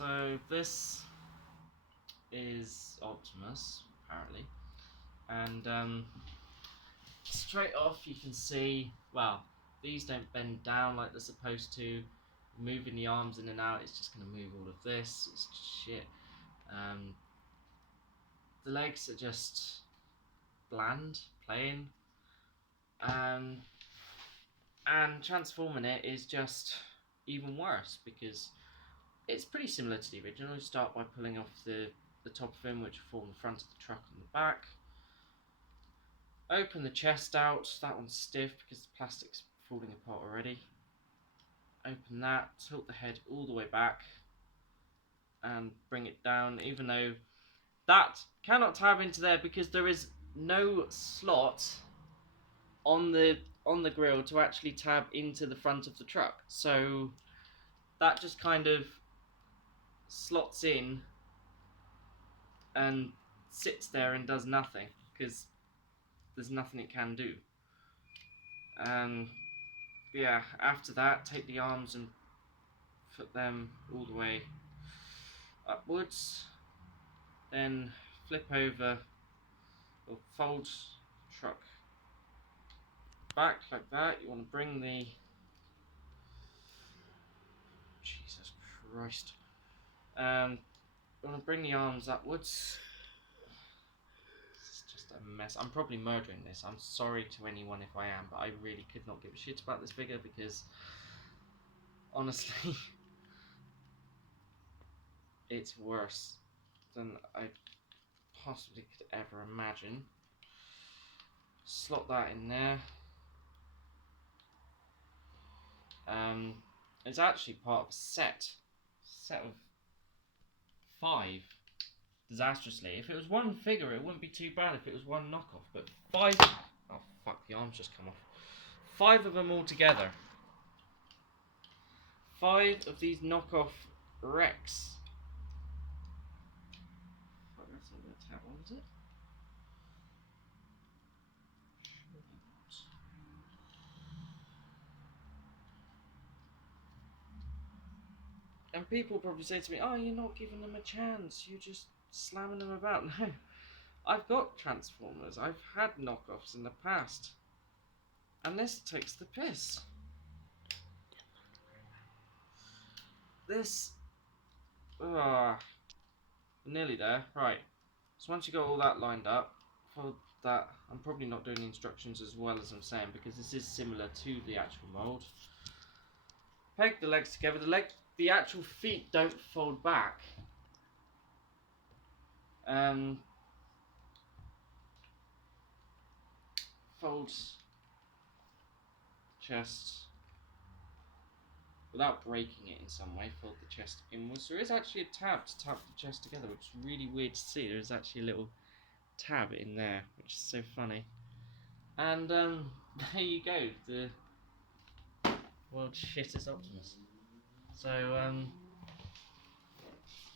So this is Optimus, apparently, and straight off you can see, well, these don't bend down like they're supposed to. Moving the arms in and out is just going to move all of this. It's just shit. The legs are just bland, plain, and transforming it is just even worse because it's pretty similar to the original. You start by pulling off the top of him, which will form the front of the truck and the back. Open the chest out. That one's stiff because the plastic's falling apart already. Open that, tilt the head all the way back and bring it down, even though that cannot tab into there because there is no slot on the grill to actually tab into the front of the truck. So that just kind of slots in and sits there and does nothing because there's nothing it can do. Yeah, after that, take the arms and put them all the way upwards, then flip over or fold the truck back like that. You want to bring the Jesus Christ. You want to bring the arms upwards. This is just a mess. I'm probably murdering this. I'm sorry to anyone if I am, but I really could not give a shit about this figure because honestly it's worse than I possibly could ever imagine. Slot that in there. It's actually part of a set of 5. Disastrously. If it was one figure, it wouldn't be too bad if it was one knockoff, but 5. Oh fuck, the arms just come off. 5 of them all together. 5 of these knockoff wrecks. Fuck, that's not gonna tap on, is it? And people probably say to me, oh, you're not giving them a chance, you're just slamming them about. No, I've got Transformers, I've had knockoffs in the past, and this takes the piss. This, nearly there, right, so once you got all that lined up, fold that. I'm probably not doing the instructions as well as I'm saying because this is similar to the actual mould. Peg the legs together, the actual feet don't fold back. Fold chest without breaking it in some way. Fold the chest inwards. There is actually a tab to tap the chest together, which is really weird to see. There is actually a little tab in there, which is so funny. And there you go, the world's shittest Optimus. So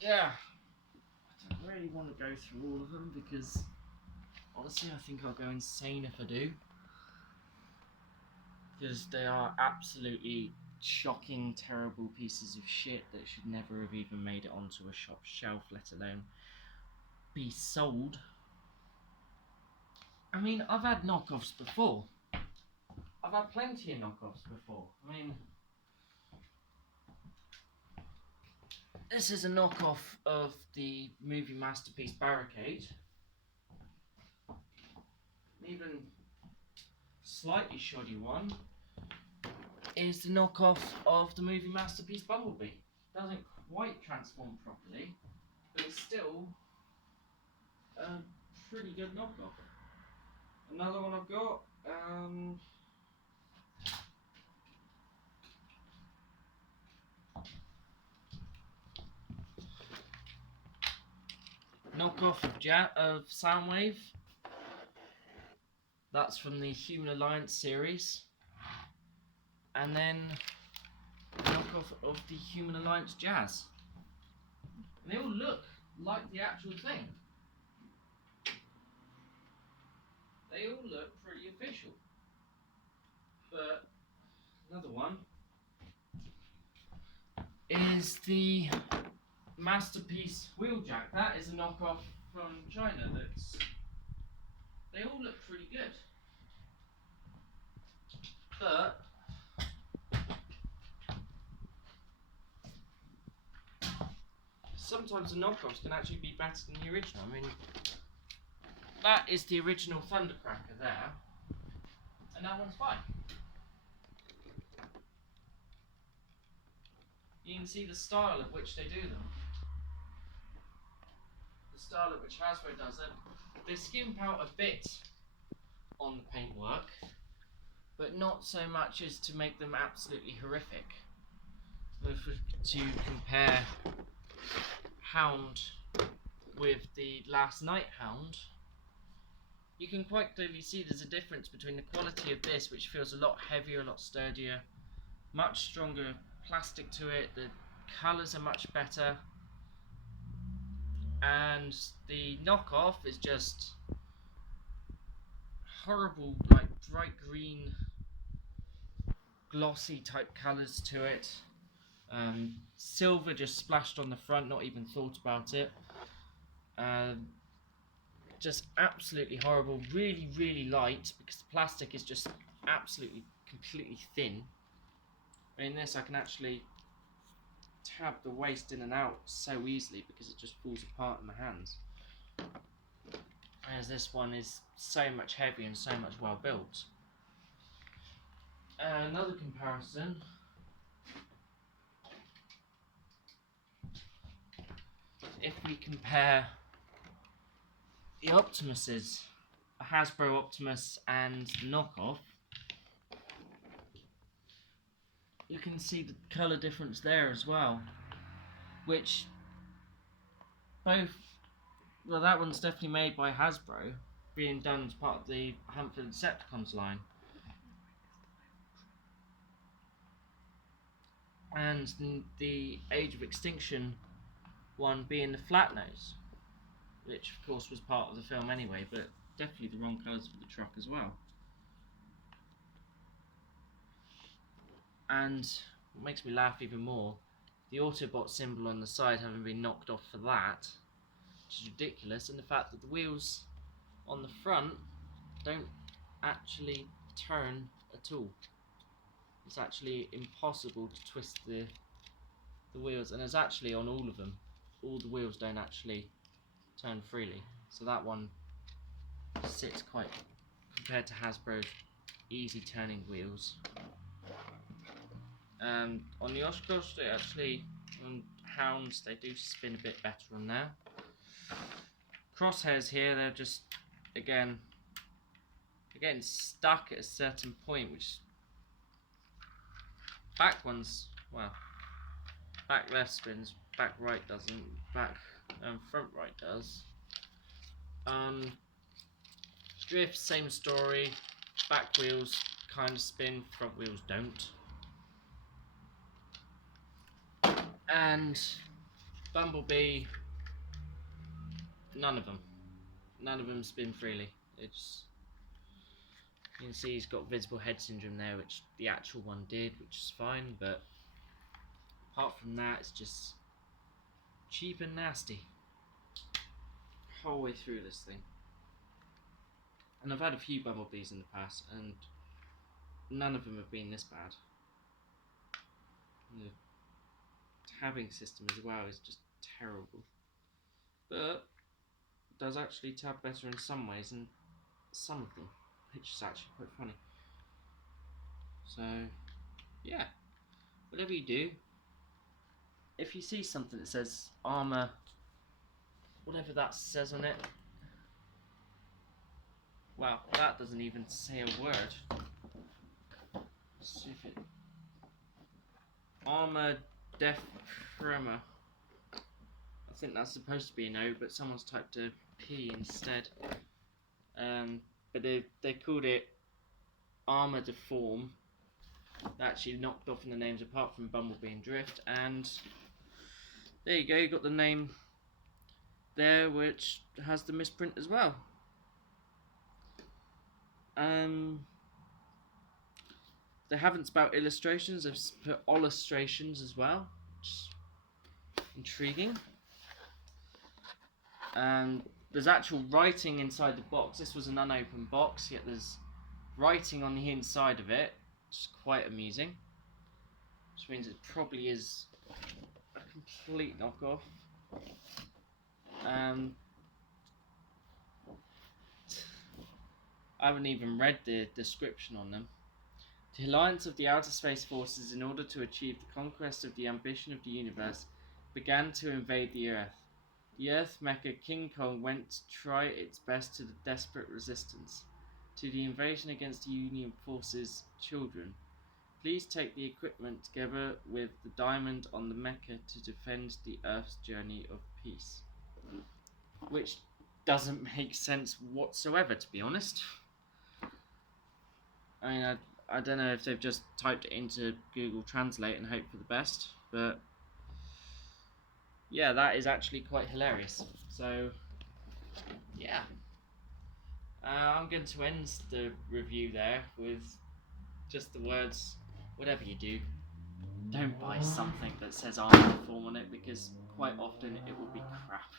yeah, I don't really want to go through all of them because honestly I think I'll go insane if I do, because they are absolutely shocking, terrible pieces of shit that should never have even made it onto a shop shelf, let alone be sold. I mean, I've had knockoffs before. I've had plenty of knockoffs before. I mean, this is a knockoff of the movie masterpiece Barricade. Even slightly shoddy one is the knockoff of the movie masterpiece Bumblebee. Doesn't quite transform properly, but it's still a pretty good knockoff. Another one I've got, knockoff of Soundwave. That's from the Human Alliance series. And then knockoff of the Human Alliance Jazz. And they all look like the actual thing. They all look pretty official. But another one is the Masterpiece wheeljack. That is a knockoff from China. They all look pretty good, but sometimes the knockoffs can actually be better than the original. I mean, that is the original Thundercracker there, and that one's fine. You can see the style at which they do them. The style at which Hasbro does it. They skimp out a bit on the paintwork, but not so much as to make them absolutely horrific. If we to compare Hound with the Last Night Hound, you can quite clearly see there's a difference between the quality of this, which feels a lot heavier, a lot sturdier, much stronger plastic to it, the colours are much better, and the knockoff is just horrible, like bright green, glossy type colours to it. Silver just splashed on the front, not even thought about it. Just absolutely horrible, really, really light, because the plastic is just absolutely, completely thin. In this, I can actually tab the waist in and out so easily because it just falls apart in my hands. Whereas this one is so much heavier and so much well built. Another comparison. If we compare the Optimuses, a Hasbro Optimus and the knockoff, you can see the colour difference there as well, which both, well, that one's definitely made by Hasbro, being done as part of the Hunt for the Decepticons line, and the Age of Extinction one being the flat nose, which of course was part of the film anyway, but definitely the wrong colours for the truck as well. And what makes me laugh even more, the Autobot symbol on the side having been knocked off for that, which is ridiculous, and the fact that the wheels on the front don't actually turn at all. It's actually impossible to twist the wheels, and it's actually on all of them. All the wheels don't actually turn freely, so that one sits quite, compared to Hasbro's easy turning wheels. On the Oshkosh, they actually, on Hounds, they do spin a bit better on there. Crosshairs here, they're just, again, getting stuck at a certain point, which back ones, well, back left spins, back right doesn't, back front right does. Drift, same story, back wheels kind of spin, front wheels don't. And Bumblebee, none of them spin freely. It's, you can see he's got visible head syndrome there, which the actual one did, which is fine, but apart from that, it's just cheap and nasty whole way through this thing. And I've had a few Bumblebees in the past, and none of them have been this bad. The tabbing system as well is just terrible, but it does actually tab better in some ways than some of them, which is actually quite funny. So yeah, whatever you do, if you see something that says armour, whatever that says on it, wow, that doesn't even say a word. Let's see if it, armour defprmer. I think that's supposed to be an O, but someone's typed a P instead. But they called it armour deform. They actually knocked off in the names apart from Bumblebee and Drift, and there you go, you got the name there, which has the misprint as well. They haven't spelled illustrations, they've put illustrations as well. intriguing. And there's actual writing inside the box. This was an unopened box, yet there's writing on the inside of it, which is quite amusing. Which means it probably is a complete knockoff. I haven't even read the description on them. The alliance of the outer space forces, in order to achieve the conquest of the ambition of the universe, began to invade the Earth. The Earth mecha King Kong went to try its best to the desperate resistance to the invasion against the Union forces' children. Please take the equipment together with the diamond on the mecha to defend the Earth's journey of peace. Which doesn't make sense whatsoever, to be honest. I mean, I don't know if they've just typed it into Google Translate and hope for the best, but yeah, that is actually quite hilarious. So, yeah. I'm going to end the review there with just the words, whatever you do, don't buy something that says armour deform on it, because quite often it will be crap.